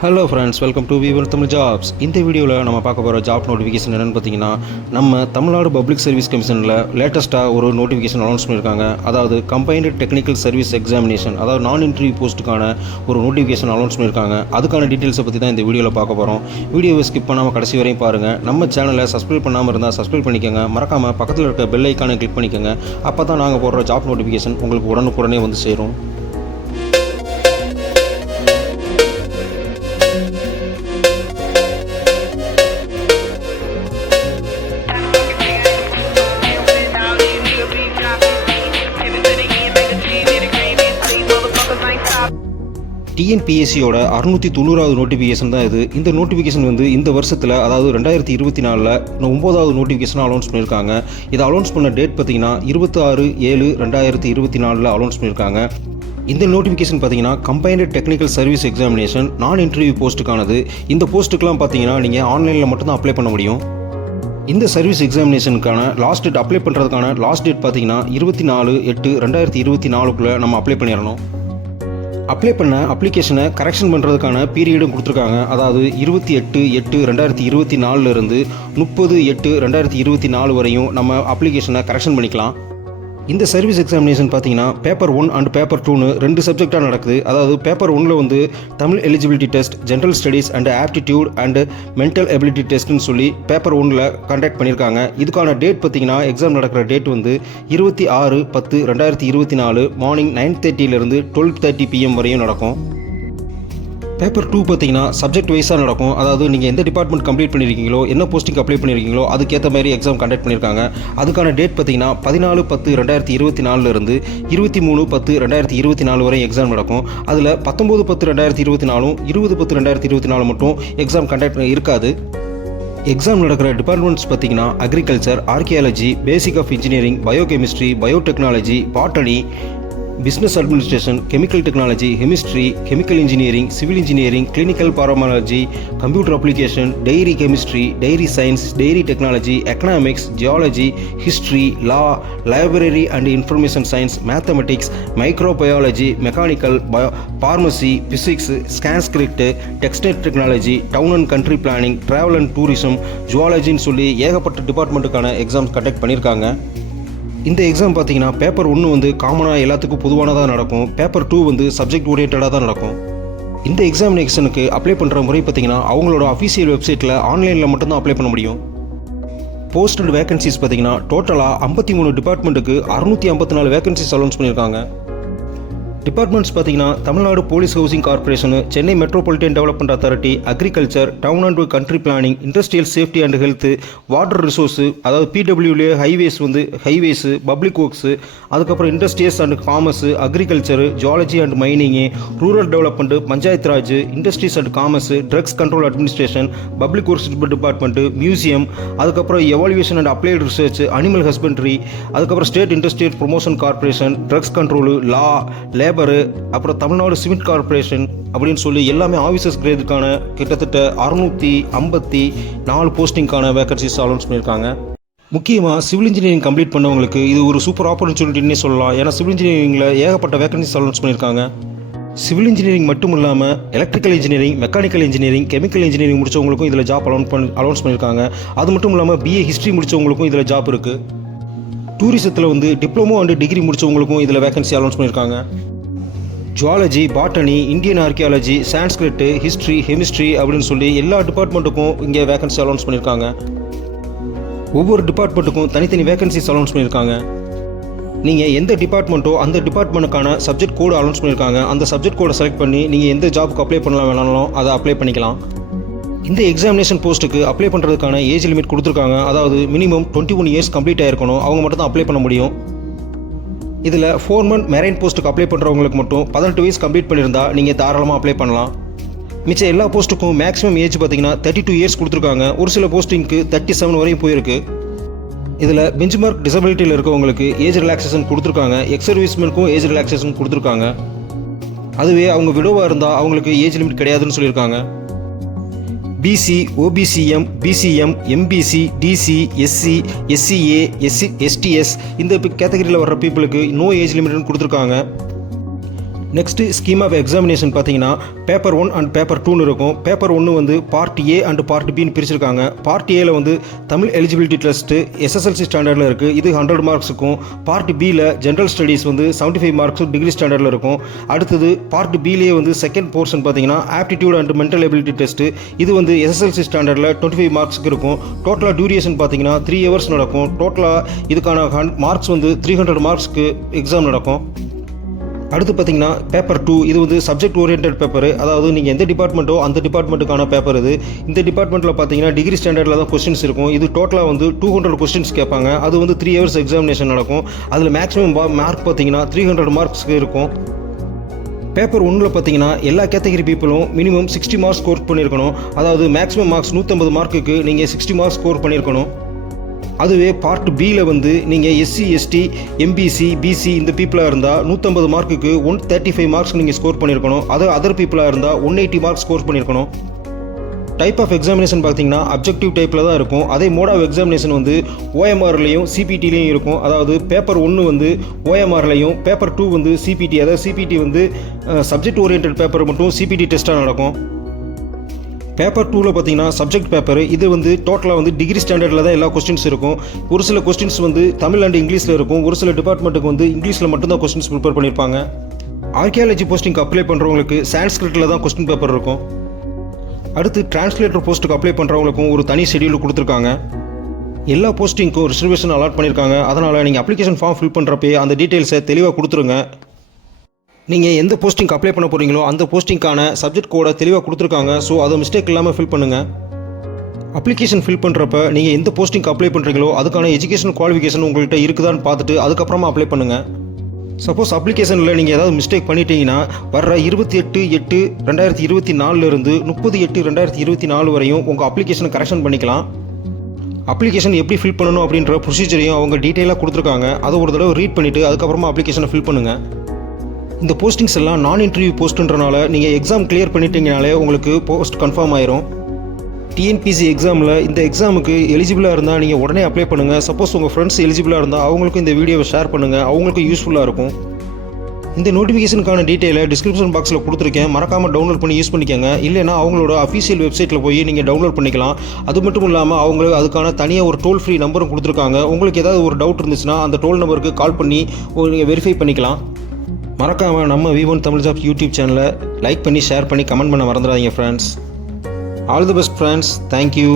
Hello friends welcome to weaver Tamil jobs இந்த வீடியோவில் நம்ம பார்க்க போகிற ஜாப் நோட்டிஃபிகேஷன் என்னென்னு பார்த்தீங்கன்னா நம்ம தமிழ்நாடு பப்ளிக் சர்வீஸ் கமிஷனில் லேட்டஸ்ட்டாக ஒரு நோட்டிஃபிகேஷன் அனௌன்ஸ் பண்ணியிருக்காங்க அதாவது கம்பைன்டு டெக்னிக்கல் சர்வீஸ் எக்ஸாமினேஷன் அதாவது நான் இன்டர்வியூ போஸ்ட்டுக்கான ஒரு நோட்டிஃபிகேஷன் அனௌன்ஸ் பண்ணியிருக்காங்க அதுக்கான டீட்டெயில்ஸை பற்றி தான் இந்த வீடியோவில் பார்க்க போகிறோம் வீடியோவை ஸ்கிப் பண்ணாமல் கடைசி வரையும் பாருங்கள் நம்ம சேனலை சப்ஸ்கிரைப் பண்ணாமல் இருந்தால் சப்ஸ்கிரைப் பண்ணிக்கோங்க. மறக்காமல் பக்கத்தில் இருக்க பெல் ஐக்கானை கிளிக் பண்ணிக்கோங்க. அப்போ தான் நாங்கள் போடுற ஜாப் நோட்டிஃபிகேஷன் உங்களுக்கு உடனுக்குடனே வந்து சேரும். டிஎன்பிஎஸ்சியோட அறுநூற்றி தொண்ணூறாவது நோட்டிஃபிகேஷன் தான் இது. இந்த நோட்டிஃபிகேஷன் வந்து இந்த வருஷத்தில் அதாவது ரெண்டாயிரத்தி இருபத்தி நாலில் ஒம்போதாவது நோட்டிஃபிகேஷன் அலௌன்ஸ் பண்ணியிருக்காங்க இதை அலௌன்ஸ் பண்ண டேட் பார்த்தீங்கன்னா இருபத்தி ஆறு ஏழு ரெண்டாயிரத்தி இருபத்தி நாலில் அலௌன்ஸ் பண்ணியிருக்காங்க இந்த நோட்டிஃபிகேஷன் பார்த்தீங்கன்னா combined technical service examination non interview போஸ்ட்டுக்கானது இந்த போஸ்ட்டுக்கெலாம் பார்த்தீங்கன்னா நீங்கள் ஆன்லைனில் மட்டும்தான் அப்ளை பண்ண முடியும். இந்த சர்வீஸ் எக்ஸாமினேஷனுக்கான லாஸ்ட் டேட் அப்ளை பண்ணுறதுக்கான லாஸ்ட் டேட் பார்த்தீங்கன்னா இருபத்தி நாலு எட்டு ரெண்டாயிரத்தி இருபத்தி நாலுக்குள்ளே நம்ம அப்ளை பண்ணிடணும். அப்ளை பண்ண அப்ளிகேஷனை கரெக்ஷன் பண்ணுறதுக்கான பீரியடும் கொடுத்துருக்காங்க. அதாவது இருபத்தி எட்டு எட்டு ரெண்டாயிரத்தி இருபத்தி நாலுலேருந்து முப்பது எட்டு ரெண்டாயிரத்தி இருபத்தி நாலு வரையும் நம்ம அப்ளிகேஷனை கரெக்ஷன் பண்ணிக்கலாம். இந்த சர்வீஸ் எக்ஸாமினேஷன் பார்த்தீங்கன்னா பேப்பர் ஒன் அண்ட் பேப்பர் டூன்னு ரெண்டு சப்ஜெக்டாக நடக்குது. அதாவது பேப்பர் ஒன்னில் வந்து Tamil eligibility test general studies and aptitude and mental ability டெஸ்ட்னு சொல்லி பேப்பர் ஒனில் கண்டக்ட் பண்ணியிருக்காங்க. இதுக்கான டேட் பார்த்தீங்கன்னா எக்ஸாம் நடக்கிற டேட் வந்து இருபத்தி ஆறு பத்து ரெண்டாயிரத்தி இருபத்தி நாலு மார்னிங் நைன் தேர்ட்டியிலேருந்து டுவெல் தேர்ட்டி பிஎம் வரையும் நடக்கும். பேப்பர் டூ பார்த்தீங்கன்னா சப்ஜெக்ட் வைஸாக நடக்கும். அதாவது நீங்கள் எந்த டிபார்ட்மெண்ட் கம்ப்ளீட் பண்ணியிருக்கீங்களோ என்ன போஸ்டிங் அப்ளை பண்ணியிருக்கீங்களோ அதுக்கேற்ற மாதிரி எக்ஸாம் கண்டக்ட் பண்ணியிருக்காங்க அதுக்கான டேட் பார்த்தீங்கன்னா பதினாலு பத்து ரெண்டாயிரத்தி இருபத்தி நாலுலேருந்து இருபத்தி மூணு பத்து ரெண்டாயிரத்தி இருபத்தி நாலு வரை எக்ஸாம் நடக்கும். அதில் பத்தொம்போது பத்து ரெண்டாயிரத்தி இருபத்தி நாலும் இருபது பத்து ரெண்டாயிரத்தி இருபத்தி நாலு மட்டும் எக்ஸாம் கண்டக்ட் இருக்காது. எக்ஸாம் நடக்கிற டிபார்ட்மெண்ட்ஸ் பார்த்தீங்கன்னா agriculture archaeology basic of engineering biochemistry biotechnology botany business administration chemical technology chemistry chemical engineering civil engineering clinical pharmacology computer application dairy chemistry dairy science dairy technology economics geology history law library and information science mathematics microbiology mechanical bio pharmacy physics Sanskrit textile technology town and country planning travel and tourism ஜுவாலஜின்னு சொல்லி ஏகப்பட்ட டிபார்ட்மெண்ட்டுக்கான exams conduct பண்ணியிருக்காங்க இந்த exam பார்த்தீங்கன்னா paper ஒன்று வந்து காமனாக எல்லாத்துக்கும் பொதுவானதாக நடக்கும். பேப்பர் டூ வந்து சப்ஜெக்ட் ஓரியன்டாக தான் நடக்கும். இந்த எக்ஸாமினேஷனுக்கு அப்ளை பண்ணுற முறை பார்த்தீங்கன்னா அவங்களோட அஃபீஷியல் வெப்சைட்டில் ஆன்லைனில் மட்டும்தான் அப்ளை பண்ண முடியும். போஸ்டட் வேகன்சிஸ் பார்த்தீங்கன்னா டோட்டலாக ஐம்பத்தி மூணு டிபார்ட்மெண்ட்டுக்கு அறுநூற்றி ஐம்பத்தி நாலு வேகன்சிஸ் அலௌன்ஸ் பண்ணியிருக்காங்க. டிபார்ட்மெண்ட்ஸ் பார்த்தீங்கன்னா Tamil Nadu police housing corporation Chennai metropolitan development authority agriculture town and country planning industrial safety and health water resource அதாவது பிடபிள்யூலே ஹைவேஸ் வந்து ஹைவேஸு பப்ளிக் ஒர்க்ஸு அதுக்கப்புறம் industrials and commerce agriculture zoology and mining rural development panchayat raj industries and commerce drugs control administration public works department museum அதுக்கப்புறம் evaluation and applied research animal husbandry அதுக்கப்புறம் state industrial promotion corporation drugs control law labour அப்புறம் Tamil Nadu cement corporation அப்படின்னு சொல்லி எல்லாமே officers கிரேடுக்கான கிட்டத்தட்ட அறுநூற்றி ஐம்பத்தி நாலு போஸ்டிங்கான வேகன்சிஸ் அலௌன்ஸ் பண்ணியிருக்காங்க. முக்கியமாக சிவில் இன்ஜினியரிங் கம்ப்ளீட் பண்ணவங்களுக்கு இது ஒரு சூப்பர் ஆப்பர்ச்சுனிட்டின்னே சொல்லலாம். ஏன்னா சிவில் இன்ஜினியரிங்கில் ஏகப்பட்ட வேகன்சிஸ் அலௌன்ஸ் பண்ணியிருக்காங்க. சிவில் இன்ஜினியரிங் மட்டும் இல்லாமல் electrical engineering mechanical engineering chemical engineering முடிச்சவங்களுக்கும் இதில் ஜாப் அலௌன் பண்ணி அலௌன்ஸ் பண்ணியிருக்காங்க. அது மட்டும் இல்லாமல் பிஏ ஹிஸ்ட்ரி முடிச்சவங்களுக்கும் இதில் ஜாப் இருக்குது டூரிசத்தில் வந்து டிப்ளமோ அண்ட் டிகிரி முடிச்சவங்களுக்கும் இதில் வேகன்சி அலௌன்ஸ் பண்ணியிருக்காங்க. Zoology botany Indian archaeology Sanskrit history chemistry அப்படின்னு சொல்லி எல்லா டிபார்ட்மெண்ட்டுக்கும் இங்கே வேகன்சி அலௌன்ஸ் பண்ணியிருக்காங்க. ஒவ்வொரு டிபார்ட்மெண்ட்டுக்கும் தனித்தனி வேகன்சிஸ் அலௌன்ஸ் பண்ணியிருக்காங்க. நீங்கள் எந்த டிபார்ட்மெண்ட்டோ அந்த டிபார்ட்மெண்ட்டுக்கான சப்ஜெக்ட் கோடு அலௌன்ஸ் பண்ணியிருக்காங்க. அந்த சப்ஜெக்ட் கோடை செலக்ட் பண்ணி நீங்கள் எந்த ஜாபுக்கு அப்ளை பண்ணலாம் வேணாலும் அதை அப்ளை பண்ணிக்கலாம். இந்த எக்ஸாமினேஷன் போஸ்ட்டுக்கு அப்ளை பண்ணுறதுக்கான ஏஜ் லிமிட் கொடுத்துருக்காங்க. அதாவது minimum twenty one years complete ஆயிருக்கணும். அவங்க மட்டும் தான் அப்ளை பண்ண முடியும். இதில் ஃபோர் மெரைன் போஸ்ட்டுக்கு அப்ளை பண்ணுறவங்களுக்கு மட்டும் பதினெட்டு வயசு கம்ப்ளீட் பண்ணியிருந்தா நீங்கள் தாராளமாக அப்ளை பண்ணலாம். மிச்ச எல்லா போஸ்ட்டுக்கும் மேக்ஸிமம் ஏஜ் பார்த்தீங்கன்னா தேர்ட்டி டூ இயர்ஸ் கொடுத்துருக்காங்க. ஒரு சில போஸ்டிங்க்கு தேர்ட்டி செவன் வரையும் போயிருக்கு. இதில் பெஞ்ச்மார்க் டிசபிலிட்டியில் இருக்கவங்களுக்கு ஏஜ் ரிலாக்ஸேஷன் கொடுத்துருக்காங்க. எக்ஸ் சர்வீஸ்மென்ட்க்கும் ஏஜ் ரிலாக்ஸேஷன் கொடுத்துருக்காங்க. அதுவே அவங்க விடோவாக இருந்தால் அவங்களுக்கு ஏஜ் லிமிட் கிடையாதுன்னு சொல்லியிருக்காங்க. BC OBCM BCM MBC DC SC SCA SC STS இந்த கேட்டகரியில் வர்ற பீப்புளுக்கு நோ ஏஜ் லிமிட்னு கொடுத்துருக்காங்க. நெக்ஸ்ட்டு ஸ்கீம் ஆஃப் எக்ஸாமினேஷன் பார்த்தீங்கன்னா பேப்பர் ஒன் அண்ட் பேப்பர் டூன்னு இருக்கும். பேப்பர் ஒன்று வந்து பார்ட் ஏ அண்ட் பார்ட் பின்னு பிரிச்சிருக்காங்க. பார்ட் ஏல வந்து தமிழ் எலிஜிபிலிட்டி டெஸ்ட்டு எஸ்எஸ்எல்சி ஸ்டாண்டர்டில் இருக்குது இது ஹண்ட்ரட் மார்க்ஸுக்கும் பார்ட் பியில் ஜென்ரல் ஸ்டடீஸ் வந்து செவன்ட்டி ஃபைவ் மார்க்ஸ் டிகிரி ஸ்டாண்டர்டில் இருக்கும். அடுத்தது பார்ட் பிலேயே வந்து செகண்ட் போர்ஷன் பார்த்தீங்கன்னா aptitude and mental ability test இது வந்து எஸ்எஸ்எல்சி ஸ்டாண்டர்டில் டுவெண்ட்டி ஃபைவ் மார்க்ஸ்க்கு இருக்கும். டோட்டலாக டியூரேஷன் பார்த்தீங்கன்னா த்ரீ ஹவர்ஸ் நடக்கும். டோட்டலாக இதுக்கான மார்க்ஸ் வந்து த்ரீ ஹண்ட்ரட் மார்க்ஸ்க்கு எக்ஸாம் நடக்கும். அடுத்து பார்த்தீங்கன்னா பேப்பர் டூ இது வந்து சப்ஜெக்ட் ஓரியன்ட் பேப்பர் அதாவது நீங்கள் எந்த டிபார்ட்மெண்ட்டோ அந்த டிபார்ட்மெண்ட்டுக்கான பேப்பர் இது. இந்த டிபார்ட்மெண்ட்டில் பார்த்தீங்கன்னா டிகிரி ஸ்டாண்டர்டில் தான் கொஸ்டின்ஸ் இருக்கும். இது டோட்டலாக வந்து டூ ஹண்ட்ரட் கொஸ்டின்ஸ் கேட்பாங்க. அது வந்து த்ரீ ஹவர்ஸ் எக்ஸாமினேஷன் நடக்கும். அதில் மேக்ஸிமம் மார்க் பார்த்தீங்கன்னா த்ரீ ஹண்ட்ரட் மார்க்ஸ்க்கு இருக்கும். பேப்பர் ஒன்றில் பார்த்தீங்கன்னா எல்லா கேட்டகரி பீப்புளும் மினிமம் சிக்ஸ்டி மார்க்ஸ் ஸ்கோர் பண்ணியிருக்கணும் அதாவது மேக்ஸிமம் மார்க்ஸ் நூற்றம்பது மார்க்குக்கு நீங்கள் சிக்ஸ்டி மார்க்ஸ் ஸ்கோர் பண்ணியிருக்கணும் அதுவே பார்ட் பியில் வந்து நீங்கள் எஸ்சி எஸ்டி எம்பிசி பிசி இந்த பீப்புளாக இருந்தால் நூற்றம்பது மார்க்குக்கு ஒன் தேர்ட்டி ஃபைவ் மார்க்ஸ் நீங்கள் ஸ்கோர் பண்ணியிருக்கணும் அது அதர் பீப்புளாக இருந்தால் ஒன் எயிட்டி மார்க்ஸ் ஸ்கோர் பண்ணியிருக்கணும் டைப் ஆஃப் எக்ஸாமினேஷன் பார்த்தீங்கன்னா அப்ஜெக்டிவ் டைப்பில் தான் இருக்கும். அதே மோட் ஆஃப் எக்ஸாமினேஷன் வந்து ஓஎம்ஆர்லேயும் சிபிடிலையும் இருக்கும். அதாவது பேப்பர் ஒன்று வந்து ஓஎம்ஆர்லையும் பேப்பர் டூ வந்து சிபிடி அதாவது சிபிடி வந்து சப்ஜெக்ட் ஓரியன்ட் பேப்பர் மட்டும் சிபிடி டெஸ்ட்டாக நடக்கும். பேப்பர் டூவில் பார்த்தீங்கன்னா சப்ஜெக்ட் பேப்பர் இது வந்து டோட்டலாக வந்து டிகிரி ஸ்டாண்டர்டில் தான் எல்லா கொஸ்டின்ஸ் இருக்கும். ஒரு சில கொஸ்டின்ஸ் வந்து தமிழ் அண்ட் இங்கிலீஷில் இருக்கும். ஒரு சில டிபார்ட்மெண்ட்டுக்கு வந்து இங்கிலீஷில் மட்டும்தான் கொஸ்டின்ஸ் ப்ரிப்பேர் பண்ணியிருப்பாங்க. ஆர்கியாலஜி போஸ்டிங்க்கு அப்ளை பண்ணுறவங்களுக்கு சான்ஸ்கிரிட்டில் தான் கொஸ்டின் பேப்பர் இருக்கும். அடுத்து டிரான்ஸ்லேட்டர் போஸ்ட்டுக்கு அப்ளை பண்ணுறவங்களுக்கும் ஒரு தனி ஷெடியூல் கொடுத்துருக்காங்க. எல்லா போஸ்டிங்க்கும் ரிசர்வேஷன் அலாட் பண்ணியிருக்காங்க. அதனால் நீங்கள் அப்ளிகேஷன் ஃபார்ம் ஃபில் பண்ணுறப்பே அந்த டீட்டெயில்ஸை தெளிவாக கொடுத்துருங்க. நீங்கள் எந்த போஸ்டிங்க்கு அப்ளை பண்ண போகிறீங்களோ அந்த போஸ்டிங்க்கான சப்ஜெக்ட் கோடை தெளிவாக கொடுத்துருக்காங்க. ஸோ அதை மிஸ்டேக் இல்லாமல் ஃபில் பண்ணுங்கள் அப்ளிகேஷன் ஃபில் பண்ணுறப்ப நீங்கள் எந்த போஸ்டிங்க்கு அப்ளை பண்ணுறீங்களோ அதுக்கான எஜுகேஷன் குவாலிஃபிகேஷன் உங்கள்கிட்ட இருக்குதான்னு பார்த்துட்டு அதுக்கப்புறமா அப்ளை பண்ணுங்கள் சப்போஸ் அப்ளிகேஷனில் நீங்கள் ஏதாவது மிஸ்டேக் பண்ணிட்டீங்கன்னா வர்ற இருபத்தி எட்டு எட்டு ரெண்டாயிரத்தி இருபத்தி நாலுலேருந்து முப்பது எட்டு ரெண்டாயிரத்தி இருபத்தி நாலு வரையும் உங்கள் அப்ளிகேஷனை கரெக்ஷன் பண்ணிக்கலாம். அப்ளிகேஷன் எப்படி ஃபில் பண்ணணும் அப்படின்ற ப்ரொசீஜரையும் அவங்க டீட்டெயிலாக கொடுத்துருக்காங்க. அதை ஒரு தடவை ரீட் பண்ணிவிட்டு அதுக்கப்புறமா அப்ளிகேஷனை ஃபில் பண்ணுங்கள் இந்த போஸ்டிங்ஸ் எல்லாம் நான் இன்டர்வியூ போஸ்ட்டுன்றனால நீங்கள் எக்ஸாம் கிளியர் பண்ணிட்டீங்கனாலே உங்களுக்கு போஸ்ட் கன்ஃபார்ம் ஆயிரும். டிஎன்பிசி எக்ஸாமில் இந்த எக்ஸாமுக்கு எலிஜிபிளாக இருந்தால் நீங்கள் உடனே அப்ளை பண்ணுங்கள் சப்போஸ் உங்கள் ஃப்ரெண்ட்ஸ் எலிஜிபிளாக இருந்தால் அவங்களுக்கும் இந்த வீடியோவை ஷேர் பண்ணுங்கள் அவங்களுக்கும் யூஸ்ஃபுல்லாக இருக்கும். இந்த நோட்டிஃபிகேஷனுக்கான டீட்டெயிலை டிஸ்கிரிப்ஷன் பாக்ஸில் கொடுத்துருக்கேன். மறக்காமல் டவுன்லோட் பண்ணி யூஸ் பண்ணிக்கோங்க. இல்லைனா அவங்களோட அஃபீஷியல் வெப்சைட்டில் போய் நீங்கள் டவுன்லோட் பண்ணிக்கலாம். அது மட்டும் இல்லாமல் அவங்களுக்கு அதுக்கான தனியாக ஒரு டோல் ஃப்ரீ நம்பரும் கொடுத்துருக்காங்க. உங்களுக்கு ஏதாவது ஒரு டவுட் இருந்துச்சுன்னா அந்த டோல் நம்பருக்கு கால் பண்ணி நீங்கள் வெரிஃபை பண்ணிக்கலாம். மறக்காமல் நம்ம V one Tamil job YouTube சேனலை லைக் பண்ணி ஷேர் பண்ணி கமெண்ட் பண்ண மறந்துடாதீங்க friends all the best friends thank you